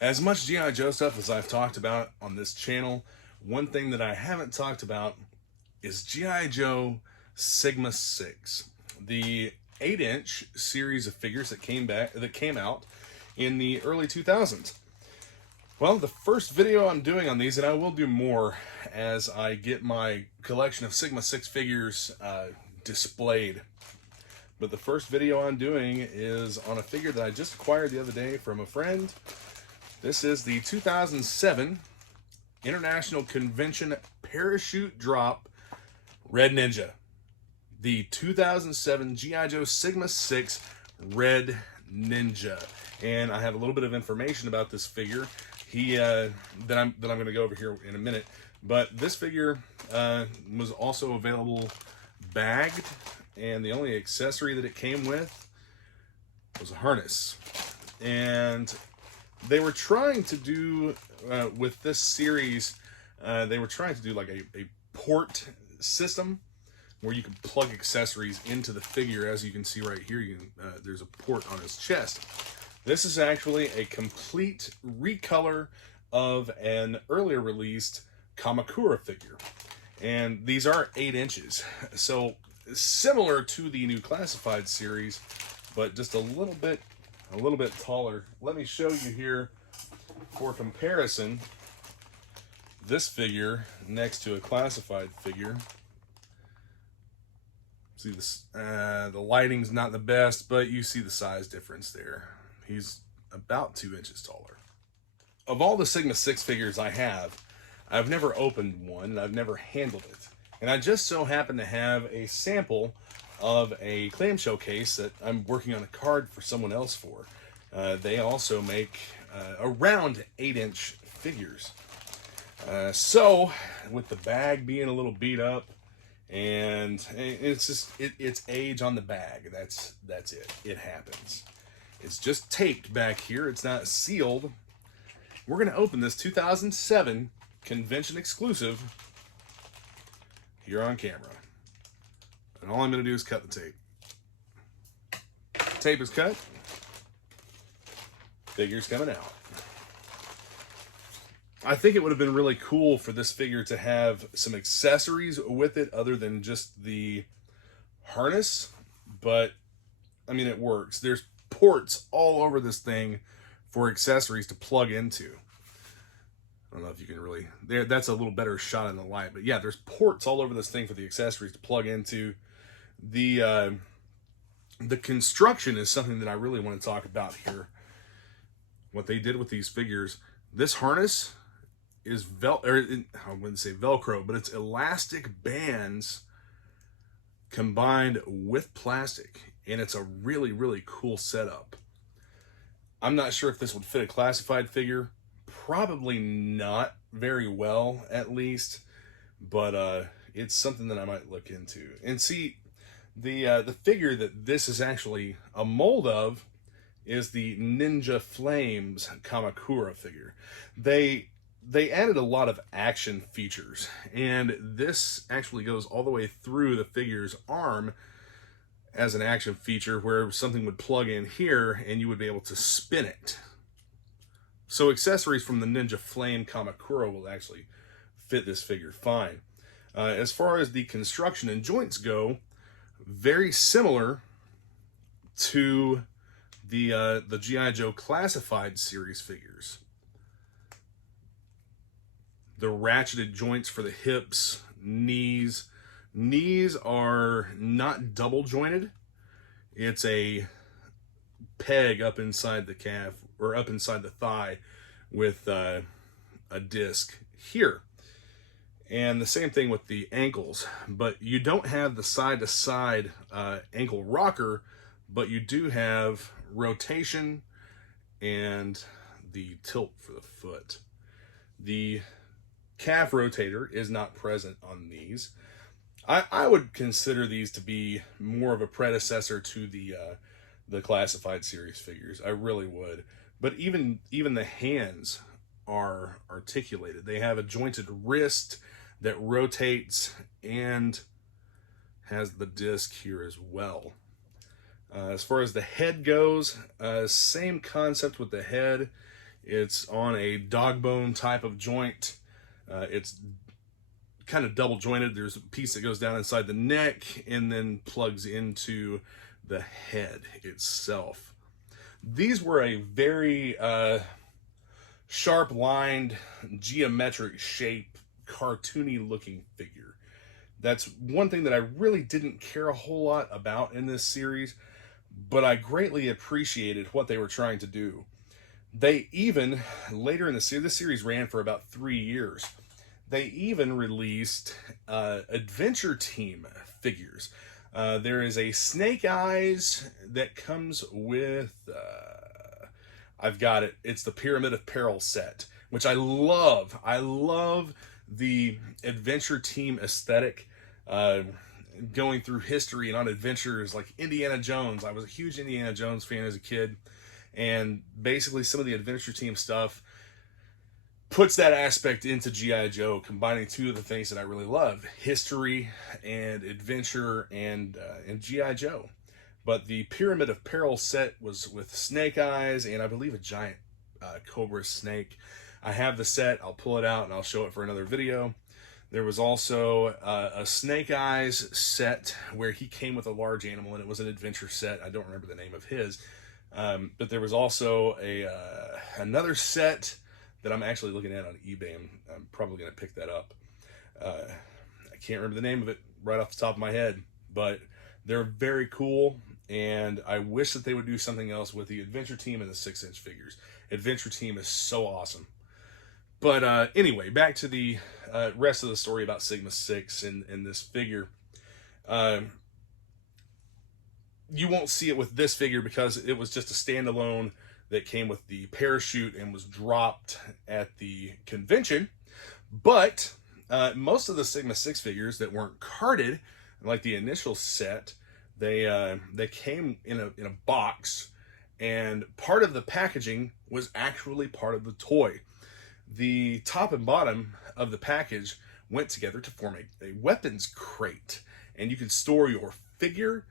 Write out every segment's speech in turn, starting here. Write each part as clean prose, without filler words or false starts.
As much G.I. Joe stuff as I've talked about on this channel, one thing that I haven't talked about is G.I. Joe Sigma 6, the 8-inch series of figures that came out in the early 2000s. Well, the first video I'm doing on these, and I will do more as I get my collection of Sigma 6 figures displayed. But the first video I'm doing is on a figure that I just acquired the other day from a friend. This is the 2007 International Convention Parachute Drop Red Ninja. The 2007 G.I. Joe Sigma 6 Red Ninja. And I have a little bit of information about this figure that I'm going to go over here in a minute. But this figure was also available bagged, and the only accessory that it came with was a harness. And they were trying to do, with this series, they were trying to do like a port system where you can plug accessories into the figure. As you can see right here, there's a port on his chest. This is actually a complete recolor of an earlier released Kamakura figure. And these are 8 inches. So similar to the new Classified series, but just a little bit taller. Let me show you here for comparison this figure next to a Classified figure. See this, the lighting's not the best, but you see the size difference there. He's about 2 inches taller. Of all the Sigma 6 figures I have, I've never opened one, and I've never handled it. And I just so happen to have a sample of a clamshell case that I'm working on a card for someone else for. They also make around 8-inch figures. So, with the bag being a little beat up, and it's just it's age on the bag. That's it. It happens. It's just taped back here. It's not sealed. We're gonna open this 2007 convention exclusive here on camera. And all I'm going to do is cut the tape. Tape is cut. Figure's coming out. I think it would have been really cool for this figure to have some accessories with it other than just the harness. But, I mean, it works. There's ports all over this thing for accessories to plug into. I don't know if you can really, that's a little better shot in the light, but yeah, there's ports all over this thing for the accessories to plug into. The construction is something that I really want to talk about here. What they did with these figures, this harness is I wouldn't say Velcro, but it's elastic bands combined with plastic, and it's a really, really cool setup. I'm not sure if this would fit a Classified figure. Probably not very well, at least, but it's something that I might look into. And see, the figure that this is actually a mold of is the Ninja Flames Kamakura figure. They added a lot of action features, and this actually goes all the way through the figure's arm as an action feature where something would plug in here and you would be able to spin it. So accessories from the Ninja Flame Kamakura will actually fit this figure fine. As far as the construction and joints go, very similar to the G.I. Joe Classified series figures. The ratcheted joints for the hips, knees. Knees are not double jointed. It's a peg up inside the calf, or up inside the thigh, with a disc here. And the same thing with the ankles, but you don't have the side-to-side ankle rocker, but you do have rotation and the tilt for the foot. The calf rotator is not present on these. I would consider these to be more of a predecessor to the Classified series figures. I really would. But even the hands are articulated. They have a jointed wrist that rotates and has the disc here as well. As far as the head goes, same concept with the head. It's on a dog bone type of joint. It's kind of double jointed. There's a piece that goes down inside the neck and then plugs into the head itself. These were a very sharp lined, geometric shape, cartoony looking figure. That's one thing that I really didn't care a whole lot about in this series, but I greatly appreciated what they were trying to do. They even, later in the series, this series ran for about 3 years, they even released Adventure Team figures. There is a Snake Eyes that comes with, I've got it, it's the Pyramid of Peril set, which I love. I love the Adventure Team aesthetic, going through history and on adventures like Indiana Jones. I was a huge Indiana Jones fan as a kid, and basically some of the Adventure Team stuff puts that aspect into G.I. Joe, combining two of the things that I really love, history and adventure and G.I. Joe. But the Pyramid of Peril set was with Snake Eyes and I believe a giant cobra snake. I have the set. I'll pull it out and I'll show it for another video. There was also a Snake Eyes set where he came with a large animal, and it was an adventure set. I don't remember the name of his. But there was also another set that I'm actually looking at on eBay. I'm probably going to pick that up. I can't remember the name of it right off the top of my head, but they're very cool, and I wish that they would do something else with the Adventure Team and the 6-inch figures. Adventure Team is so awesome. But anyway, back to the rest of the story about Sigma 6 and this figure. You won't see it with this figure because it was just a standalone that came with the parachute and was dropped at the convention. But most of the Sigma 6 figures that weren't carded, like the initial set, they came in a box, and part of the packaging was actually part of the toy. The top and bottom of the package went together to form a weapons crate, and you could store your figure,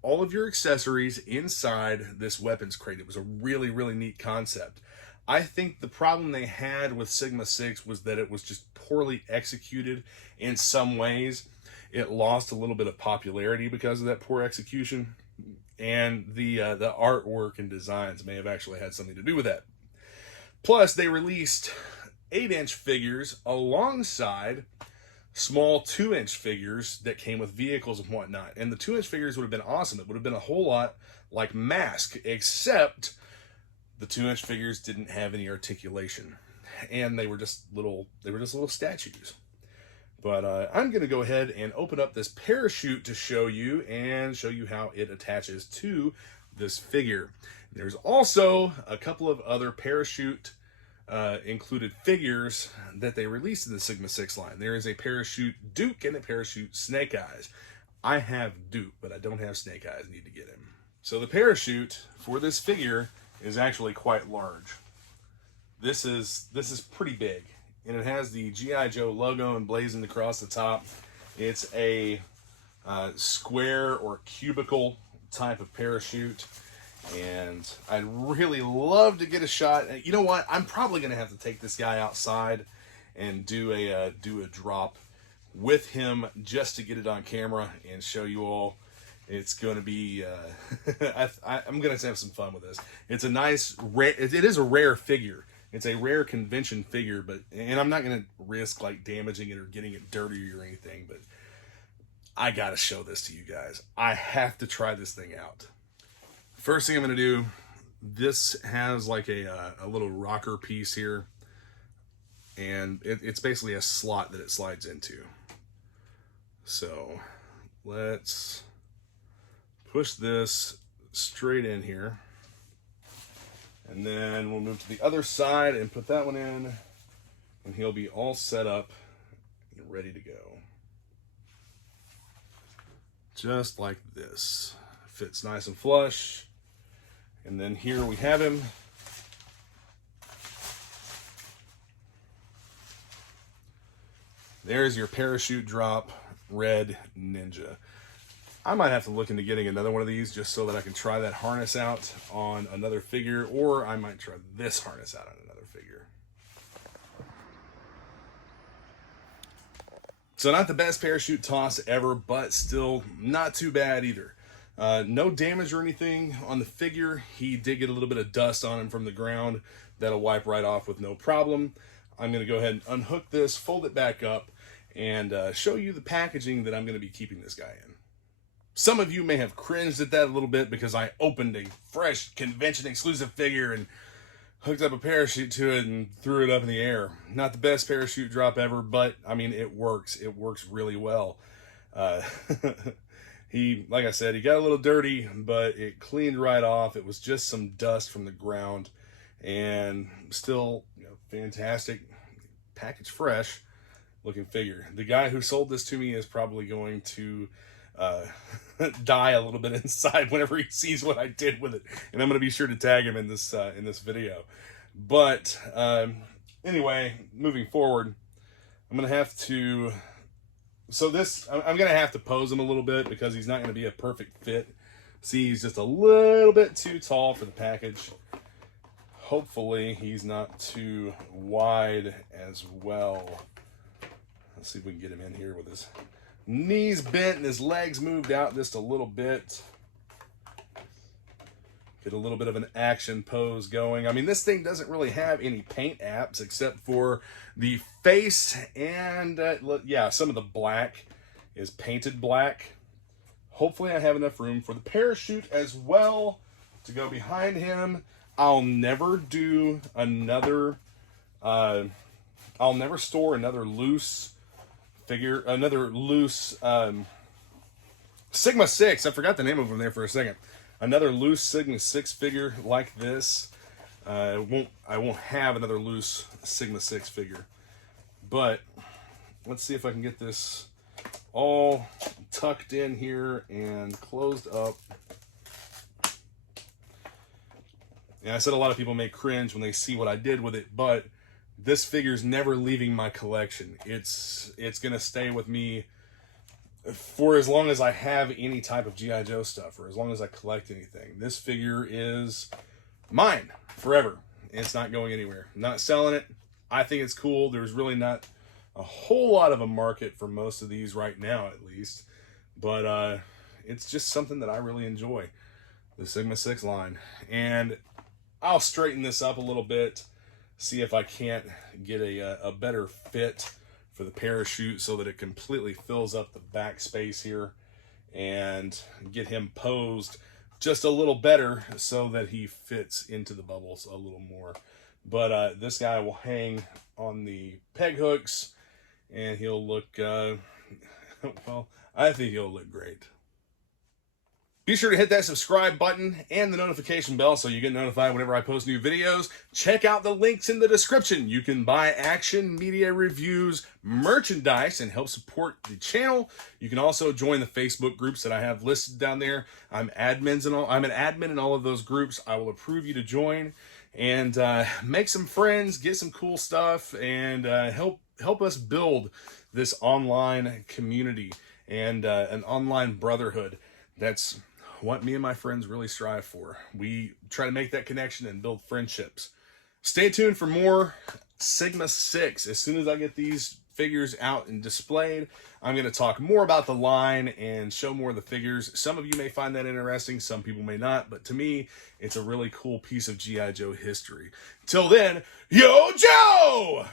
all of your accessories inside this weapons crate. It was a really, really neat concept. I think the problem they had with Sigma 6 was that it was just poorly executed in some ways. It lost a little bit of popularity because of that poor execution, and the artwork and designs may have actually had something to do with that. Plus, they released 8-inch figures alongside small 2-inch figures that came with vehicles and whatnot. And the 2-inch figures would have been awesome. It would have been a whole lot like Mask, except the 2-inch figures didn't have any articulation, and they were just little statues. But I'm going to go ahead and open up this parachute to show you how it attaches to this figure. There's also a couple of other parachute included figures that they released in the Sigma 6 line. There is a parachute Duke and a parachute Snake Eyes. I have Duke, but I don't have Snake Eyes. Need to get him. So the parachute for this figure is actually quite large. This is pretty big, and it has the G.I. Joe logo emblazoned across the top. It's a square or cubicle type of parachute. And I'd really love to get a shot. You know what? I'm probably going to have to take this guy outside and do a drop with him just to get it on camera and show you all. It's going to be, I'm going to have some fun with this. It's a nice, it is a rare figure. It's a rare convention figure, and I'm not going to risk like damaging it or getting it dirty or anything, but I got to show this to you guys. I have to try this thing out. First thing I'm going to do, this has like a little rocker piece here, and it's basically a slot that it slides into. So let's push this straight in here, and then we'll move to the other side and put that one in, and he'll be all set up and ready to go. Just like this. Fits nice and flush. And then here we have him. There's your parachute drop red ninja. I might have to look into getting another one of these just so that I can try that harness out on another figure, or I might try this harness out on another figure. So not the best parachute toss ever, but still not too bad either. No damage or anything on the figure. He did get a little bit of dust on him from the ground. That'll wipe right off with no problem. I'm going to go ahead and unhook this, fold it back up, and show you the packaging that I'm going to be keeping this guy in. Some of you may have cringed at that a little bit because I opened a fresh convention exclusive figure and hooked up a parachute to it and threw it up in the air. Not the best parachute drop ever, but I mean, it works. It works really well. Like I said, he got a little dirty, but it cleaned right off. It was just some dust from the ground, and still, fantastic, packaged fresh looking figure. The guy who sold this to me is probably going to die a little bit inside whenever he sees what I did with it, and I'm going to be sure to tag him in this video. But anyway, moving forward, I'm going to have to. So I'm going to have to pose him a little bit because he's not going to be a perfect fit. See, he's just a little bit too tall for the package. Hopefully, he's not too wide as well. Let's see if we can get him in here with his knees bent and his legs moved out just a little bit. Get a little bit of an action pose going. I mean, this thing doesn't really have any paint apps except for the face and, yeah, some of the black is painted black. Hopefully I have enough room for the parachute as well to go behind him. I'll never do another, I'll never store another loose figure, another loose Sigma 6. I forgot the name of them there for a second. Another loose Sigma 6 figure like this. I won't have another loose Sigma 6 figure. But let's see if I can get this all tucked in here and closed up. And I said a lot of people may cringe when they see what I did with it, but this figure's never leaving my collection. It's gonna stay with me for as long as I have any type of G.I. Joe stuff, or as long as I collect anything. This figure is mine forever. It's not going anywhere. I'm not selling it. I think it's cool. There's really not a whole lot of a market for most of these right now, at least. But it's just something that I really enjoy, the Sigma 6 line. And I'll straighten this up a little bit, see if I can't get a better fit for the parachute so that it completely fills up the back space here, and get him posed just a little better so that he fits into the bubbles a little more. But this guy will hang on the peg hooks, and he'll look, well, I think he'll look great. Be sure to hit that subscribe button and the notification bell so you get notified whenever I post new videos. Check out the links in the description. You can buy action, media reviews, merchandise, and help support the channel. You can also join the Facebook groups that I have listed down there. I'm an admin in all of those groups. I will approve you to join and make some friends, get some cool stuff, and help us build this online community and an online brotherhood. That's what me and my friends really strive for. We try to make that connection and build friendships. Stay tuned for more Sigma 6. As soon as I get these figures out and displayed, I'm going to talk more about the line and show more of the figures. Some of you may find that interesting, some people may not, but to me, it's a really cool piece of G.I. Joe history. Till then, Yo Joe!